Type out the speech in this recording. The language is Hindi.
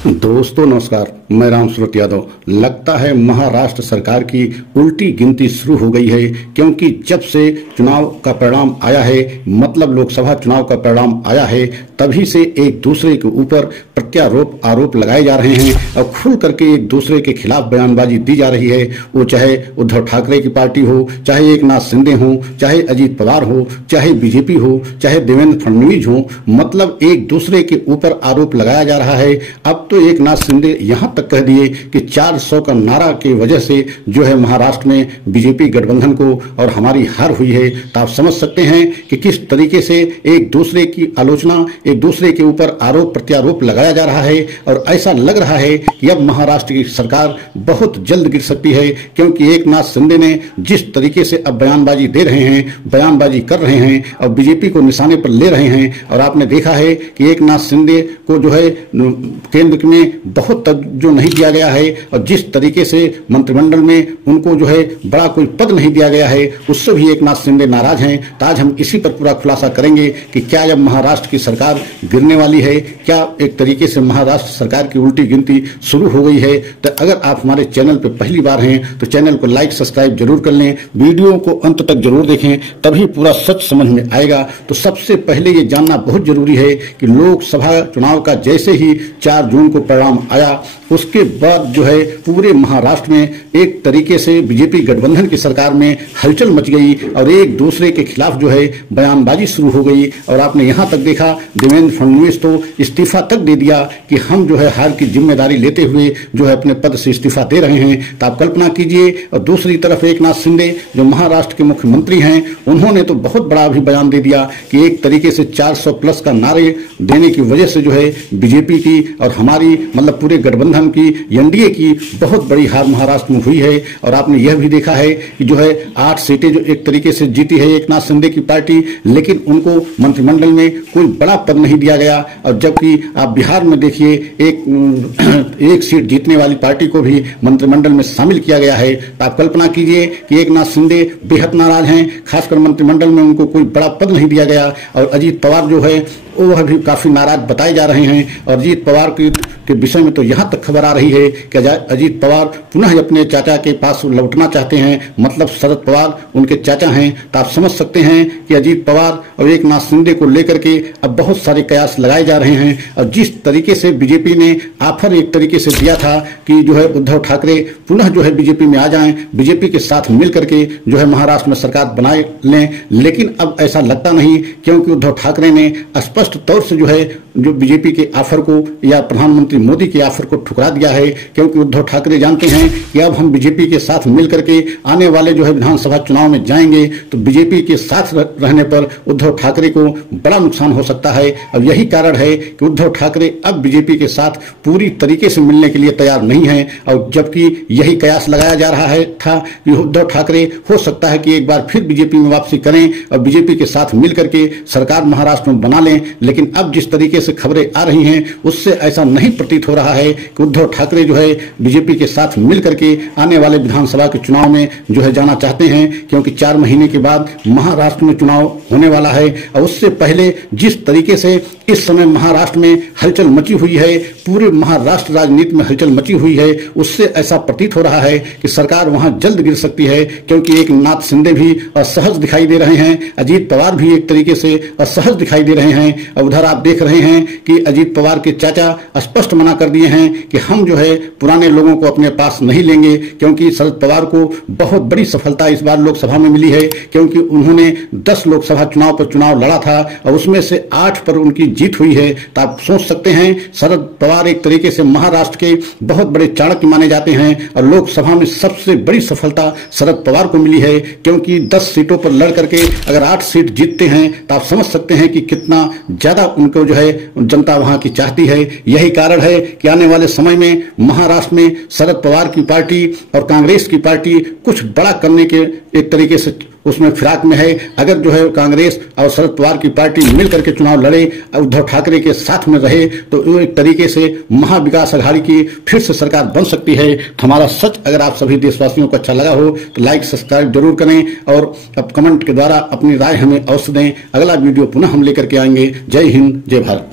दोस्तों नमस्कार, मैं राम सूरत यादव। लगता है महाराष्ट्र सरकार की उल्टी गिनती शुरू हो गई है, क्योंकि जब से चुनाव का परिणाम आया है, मतलब लोकसभा चुनाव का परिणाम आया है, तभी से एक दूसरे के ऊपर प्रत्यारोप आरोप लगाए जा रहे हैं और खुल करके एक दूसरे के खिलाफ बयानबाजी दी जा रही है। वो चाहे उद्धव ठाकरे की पार्टी हो, चाहे एकनाथ शिंदे हो, चाहे अजीत पवार हो, चाहे बीजेपी हो, चाहे देवेंद्र फडणवीस हो, मतलब एक दूसरे के ऊपर आरोप लगाया जा रहा है। अब तो एकनाथ शिंदे यहां तक कह दिए कि 400 का नारा की वजह से जो है महाराष्ट्र में बीजेपी गठबंधन को और हमारी हार हुई है। तो आप समझ सकते हैं कि किस तरीके से एक दूसरे की आलोचना, एक दूसरे के ऊपर आरोप प्रत्यारोप लगाया जा रहा है। और ऐसा लग रहा है कि अब महाराष्ट्र की सरकार बहुत जल्द गिर सकती है, क्योंकि एकनाथ शिंदे ने जिस तरीके से अब बयानबाजी दे रहे हैं, बयानबाजी कर रहे हैं और बीजेपी को निशाने पर ले रहे हैं। और आपने देखा है कि एकनाथ शिंदे को जो है केंद्र में बहुत तवज्जो नहीं दिया गया है और जिस तरीके से मंत्रिमंडल में उनको जो है बड़ा कोई पद नहीं दिया गया है, उससे भी एकनाथ शिंदे नाराज हैं। तो आज हम इसी पर पूरा खुलासा करेंगे कि क्या जब महाराष्ट्र की सरकार गिरने वाली है, क्या एक तरीके से महाराष्ट्र सरकार की उल्टी गिनती शुरू हो गई है। तो अगर आप हमारे चैनल पर पहली बार हैं तो चैनल को लाइक सब्सक्राइब जरूर कर लें, वीडियो को अंत तक जरूर देखें, तभी पूरा सच समझ में आएगा। तो सबसे पहले ये जानना बहुत जरूरी है कि लोकसभा चुनाव का जैसे ही 4 जून को परिणाम आया, उसके बाद जो है पूरे महाराष्ट्र में एक तरीके से बीजेपी गठबंधन की सरकार में हलचल मच गई और एक दूसरे के खिलाफ जो है बयानबाजी शुरू हो गई। और आपने यहां तक देखा देवेंद्र फडणवीस तो इस्तीफा तक दे दिया कि हम जो है हार की जिम्मेदारी लेते हुए जो है अपने पद से इस्तीफा दे रहे हैं। तो आप कल्पना कीजिए। और दूसरी तरफ एकनाथ शिंदे जो महाराष्ट्र के मुख्यमंत्री हैं, उन्होंने तो बहुत बड़ा भी बयान दे दिया कि एक तरीके से 400 प्लस का नारे देने की वजह से जो है बीजेपी की और हमारी मतलब पूरे गठबंधन की, एनडीए की बहुत बड़ी हार महाराष्ट्र में हुई है। और आपने यह भी देखा है कि जो है 8 सीटें जो एक तरीके से जीती है एकनाथ शिंदे की पार्टी, लेकिन उनको मंत्रिमंडल में कोई बड़ा पद नहीं दिया गया। और जबकि आप बिहार में देखिए एक सीट जीतने वाली पार्टी को भी मंत्रिमंडल में शामिल किया गया है। तो आप कल्पना कीजिए कि एकनाथ शिंदे बेहद नाराज हैं, खासकर मंत्रिमंडल में उनको कोई बड़ा पद नहीं दिया गया। और अजीत पवार जो है वह भी काफी नाराज बताए जा रहे हैं। और अजीत पवार के विषय में तो यहां तक खबर आ रही है कि अजीत पवार पुनः अपने चाचा के पास लौटना चाहते हैं, मतलब शरद पवार उनके चाचा हैं। तो आप समझ सकते हैं कि अजीत पवार और एकनाथ शिंदे को लेकर के अब बहुत सारे कयास लगाए जा रहे हैं। और जिस तरीके से बीजेपी ने ऑफर एक तरीके से दिया था कि जो है उद्धव ठाकरे पुनः जो है बीजेपी में आ जाएं, बीजेपी के साथ मिल करके जो है महाराष्ट्र में सरकार बनाए लें, लेकिन अब ऐसा लगता नहीं, क्योंकि उद्धव ठाकरे ने स्पष्ट तौर से जो है जो बीजेपी के ऑफर को या प्रधानमंत्री मोदी के ऑफर को ठुकरा दिया है। क्योंकि उद्धव ठाकरे जानते हैं कि अब हम बीजेपी के साथ मिलकर के आने वाले जो है विधानसभा चुनाव में जाएंगे, तो बीजेपी के साथ रहने पर उद्धव ठाकरे को बड़ा नुकसान हो सकता है। और यही कारण है कि उद्धव ठाकरे अब बीजेपी के साथ पूरी तरीके से मिलने के लिए तैयार नहीं है। और जबकि यही कयास लगाया जा रहा है था कि उद्धव ठाकरे हो सकता है कि एक बार फिर बीजेपी में वापसी करें और बीजेपी के साथ मिलकर के सरकार महाराष्ट्र में बना लें। लेकिन अब जिस तरीके से खबरें आ रही हैं, उससे ऐसा नहीं प्रतीत हो रहा है कि उद्धव ठाकरे जो है बीजेपी के साथ मिल करके आने वाले विधानसभा के चुनाव में जो है जाना चाहते हैं। क्योंकि 4 महीने के बाद महाराष्ट्र में चुनाव होने वाला है। और उससे पहले जिस तरीके से इस समय महाराष्ट्र में हलचल मची हुई है, पूरे महाराष्ट्र राजनीति में हलचल मची हुई है, उससे ऐसा प्रतीत हो रहा है कि सरकार वहां जल्द गिर सकती है। क्योंकि एकनाथ शिंदे भी असहज दिखाई दे रहे हैं, अजीत पवार भी एक तरीके से असहज दिखाई दे रहे हैं। और उधर आप देख रहे हैं कि अजीत पवार के चाचा स्पष्ट मना कर दिए हैं कि हम जो है पुराने लोगों को अपने पास नहीं लेंगे। क्योंकि शरद पवार को बहुत बड़ी सफलता इस बार लोकसभा में मिली है, क्योंकि उन्होंने 10 लोकसभा चुनाव पर चुनाव लड़ा था और उसमें से 8 पर उनकी जीत हुई है। तो आप सोच सकते हैं शरद पवार एक तरीके से महाराष्ट्र के बहुत बड़े चाणक्य माने जाते हैं। और लोकसभा में सबसे बड़ी सफलता शरद पवार को मिली है, क्योंकि 10 सीटों पर लड़ करके अगर 8 सीट जीतते हैं तो आप समझ सकते हैं कि कितना ज्यादा उनको जो है जनता वहां की चाहती है। यही कारण है कि आने वाले समय में महाराष्ट्र में शरद पवार की पार्टी और कांग्रेस की पार्टी कुछ बड़ा करने के एक तरीके से उसमें फिराक में है। अगर जो है कांग्रेस और शरद पवार की पार्टी मिलकर के चुनाव लड़े, उद्धव ठाकरे के साथ में रहे, तो वो एक तरीके से महाविकास अघाड़ी की फिर से सरकार बन सकती है। तो हमारा सच अगर आप सभी देशवासियों को अच्छा लगा हो तो लाइक सब्सक्राइब जरूर करें और अब कमेंट के द्वारा अपनी राय हमें अवश्य दें। अगला वीडियो पुनः हम लेकर के आएंगे। जय हिंद, जय भारत।